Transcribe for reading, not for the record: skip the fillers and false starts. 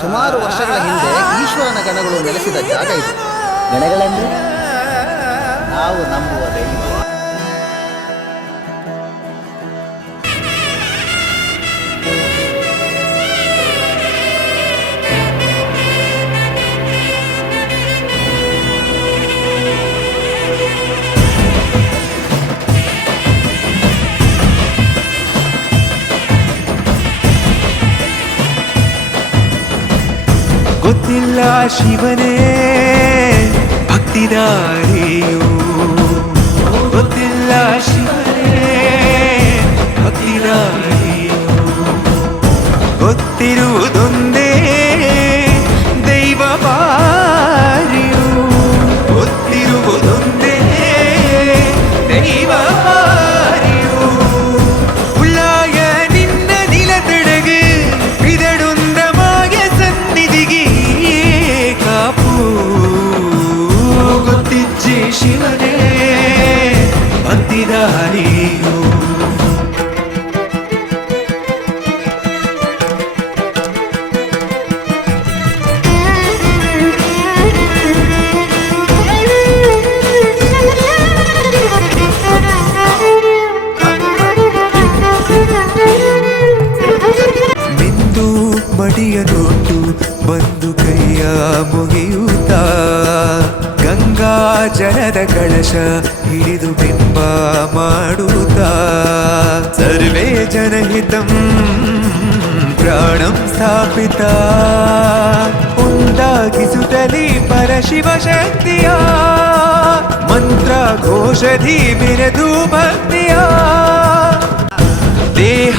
ಸುಮಾರು ವರ್ಷಗಳ ಹಿಂದೆ ಈಶ್ವರನ ಗಣಗಳು ನೆಲೆಸಿದ ಜಾಗ ಇದು. ಗಣಗಳಂದ್ರೆ ನಾವು ನಂಬುವ ದೈವ. ಗೊತ್ತಿಲ್ಲ ಶಿವನೇ ಭಕ್ತಿದಾರಿಯು, ಗೊತ್ತಿಲ್ಲ ಶಿವನೇ ಭಕ್ತಿದಾರಿಯು, ಗೊತ್ತಿರುವುದೊಂದೇ ದೈವ ಬಾರಿಯು, ಗೊತ್ತಿರುವುದೊಂದೇ ದೈವ ಬಾರಿಯು. ಉಳ್ಳಾಯ ನಿನ್ನ ನಿಲತಡೆಗೆ ಬಿದಡುಂದ ಮಾಯ ಸನ್ನಿಧಿಗೆ ಕಾಪು, ಗೊತ್ತಿಜ್ಜೆ ಶಿವನೇ ಭಕ್ತಿದಾರಿಯು. ಮಿಂದು ಮಡಿಯ ನೋಟು ಬಂದು ಕೈಯ ಮುಗಿಯುತ್ತಾ, ಗಂಗಾ ಜಲದ ಕಳಶ ಹಿಡಿದು ಬಿಂಬ ಮಾಡುತ್ತಾ, ಸರ್ವೇ ಜನಹಿತಂ ಪ್ರಾಣಂ ಸ್ಥಾಪಿತ, ಒಂದಾಗಿಸುತ್ತಲೇ ಪರಶಿವ ಶಕ್ತಿಯ ಮಂತ್ರ ಘೋಷಧಿ ಬಿರದು ಭಕ್ತಿಯ ದೇಹ